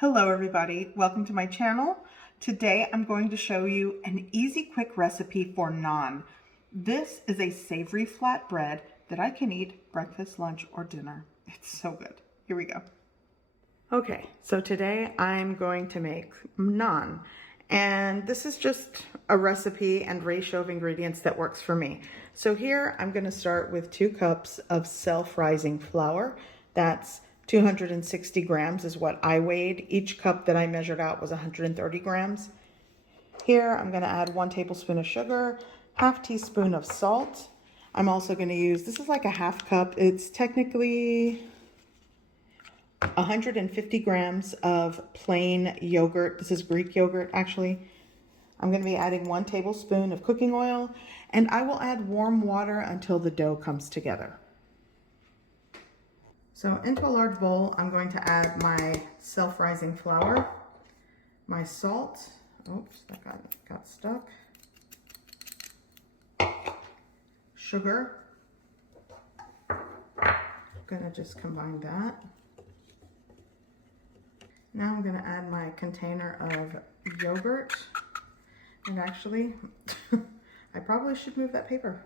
Hello everybody, welcome to my channel. Today I'm going to show you an easy quick recipe for naan. This is a savory flatbread that I can eat breakfast, lunch, or dinner. It's so good. Here we go. Okay, so today I'm going to make naan. And this is just a recipe and ratio of ingredients that works for me. So here I'm going to start with 2 cups of self-rising flour. That's 260 grams is what I weighed. Each cup that I measured out was 130 grams. Here I'm going to add 1 tablespoon of sugar, half teaspoon of salt. I'm also going to use, this is like a half cup. It's technically 150 grams of plain yogurt. This is Greek yogurt actually. I'm going to be adding 1 tablespoon of cooking oil, and I will add warm water until the dough comes together. So into a large bowl, I'm going to add my self-rising flour, my salt, oops, that got stuck, sugar, I'm gonna just combine that. Now I'm gonna add my container of yogurt, and actually, I probably should move that paper.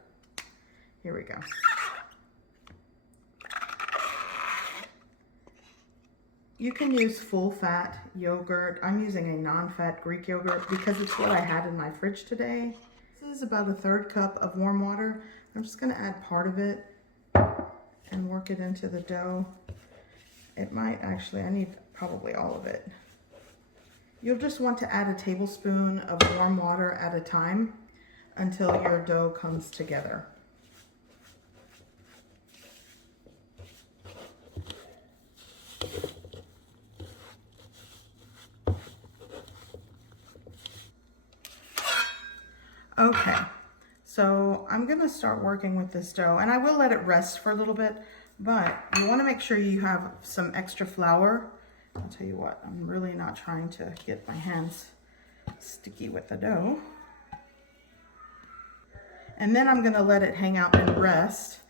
Here we go. You can use full-fat yogurt. I'm using a non-fat Greek yogurt because it's what I had in my fridge today. This is about 1/3 cup of warm water. I'm just gonna add part of it and work it into the dough. It might actually, I need probably all of it. You'll just want to add a tablespoon of warm water at a time until your dough comes together. Okay, so I'm gonna start working with this dough, and I will let it rest for a little bit, but you wanna make sure you have some extra flour. I'll tell you what, I'm really not trying to get my hands sticky with the dough. And then I'm gonna let it hang out and rest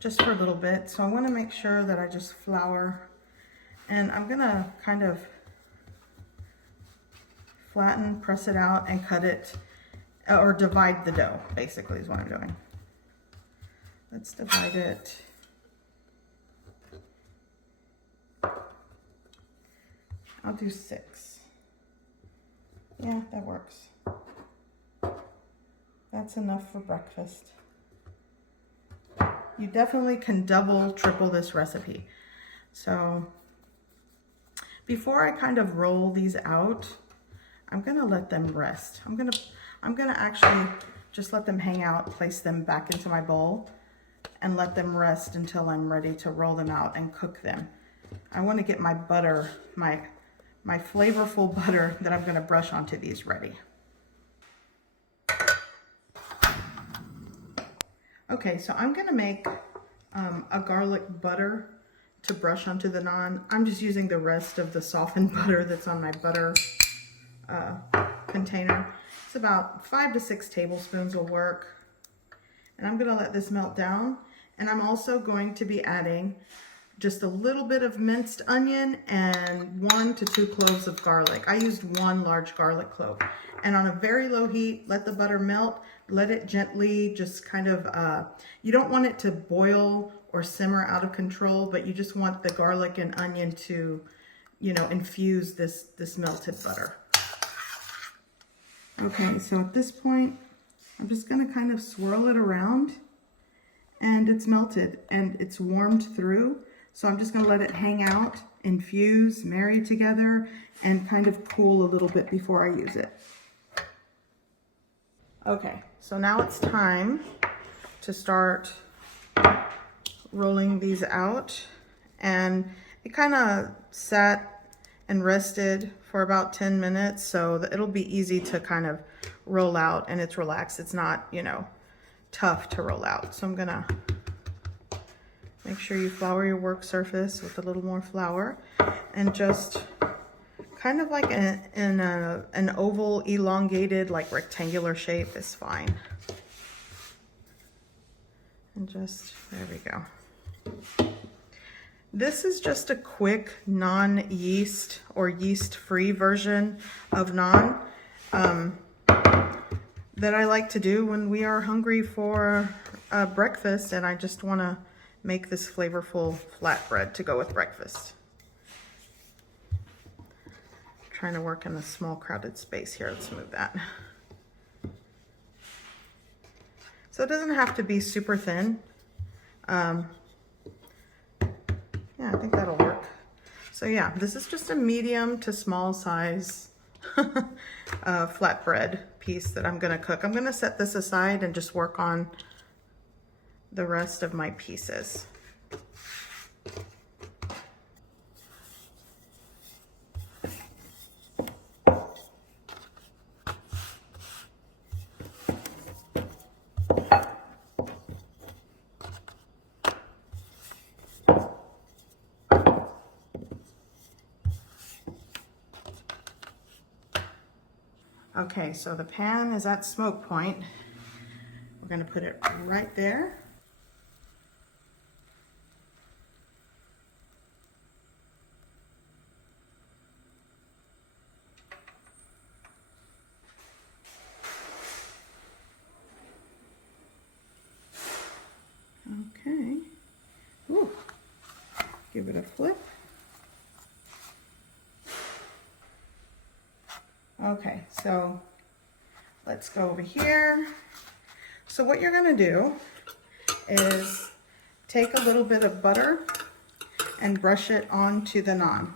just for a little bit. So I wanna make sure that I just flour, and I'm gonna kind of flatten, press it out, and cut it, or divide the dough, basically is what I'm doing. Let's divide it. I'll do 6. Yeah, that works. That's enough for breakfast. You definitely can double, triple this recipe. So before I kind of roll these out, I'm gonna let them rest. I'm gonna actually just let them hang out, place them back into my bowl, and let them rest until I'm ready to roll them out and cook them. I want to get my butter, my flavorful butter that I'm gonna brush onto these ready. Okay, so I'm gonna make a garlic butter to brush onto the naan. I'm just using the rest of the softened butter that's on my butter container. It's about 5 to 6 tablespoons will work. And I'm gonna let this melt down. And I'm also going to be adding just a little bit of minced onion and 1 to 2 cloves of garlic. I used 1 large garlic clove. And on a very low heat, let the butter melt, let it gently just kind of, you don't want it to boil or simmer out of control, but you just want the garlic and onion to, you know, infuse this melted butter. Okay, so at this point, I'm just gonna kind of swirl it around, and it's melted and it's warmed through. So I'm just gonna let it hang out, infuse, marry together, and kind of cool a little bit before I use it. Okay, so now it's time to start rolling these out. And it kind of sat and rested for about 10 minutes, so that it'll be easy to kind of roll out, and it's relaxed. It's not, you know, tough to roll out. So I'm gonna make sure you flour your work surface with a little more flour, and just kind of like an oval, elongated, like rectangular shape is fine. And just, there we go. This is just a quick non-yeast or yeast-free version of naan that I like to do when we are hungry for breakfast and I just want to make this flavorful flatbread to go with breakfast. Trying to work in a small crowded space here. Let's move that. So it doesn't have to be super thin. Yeah, I think that'll work. So yeah, this is just a medium to small size flatbread piece that I'm gonna cook. I'm gonna set this aside and just work on the rest of my pieces. Okay, so the pan is at smoke point. We're gonna put it right there. Okay. Ooh. Give it a flip. Okay, so let's go over here. So what you're gonna do is take a little bit of butter and brush it onto the naan.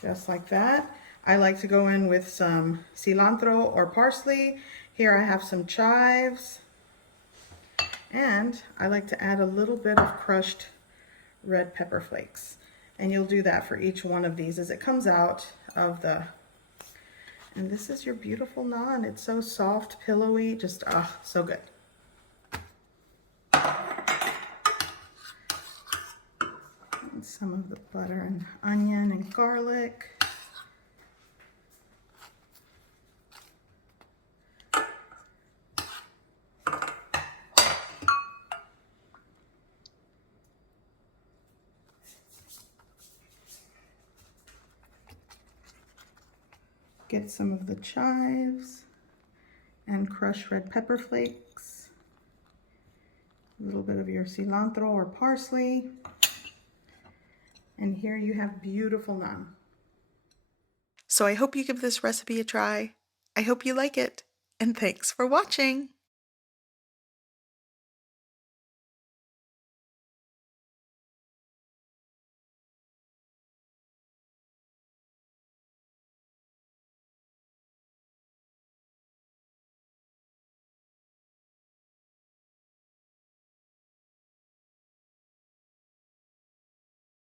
Just like that. I like to go in with some cilantro or parsley. Here I have some chives. And I like to add a little bit of crushed red pepper flakes. And you'll do that for each one of these as it comes out of the... And this is your beautiful naan. It's so soft, pillowy, just, so good. And some of the butter and onion and garlic. Get some of the chives and crushed red pepper flakes. A little bit of your cilantro or parsley. And here you have beautiful naan. So I hope you give this recipe a try. I hope you like it. And thanks for watching.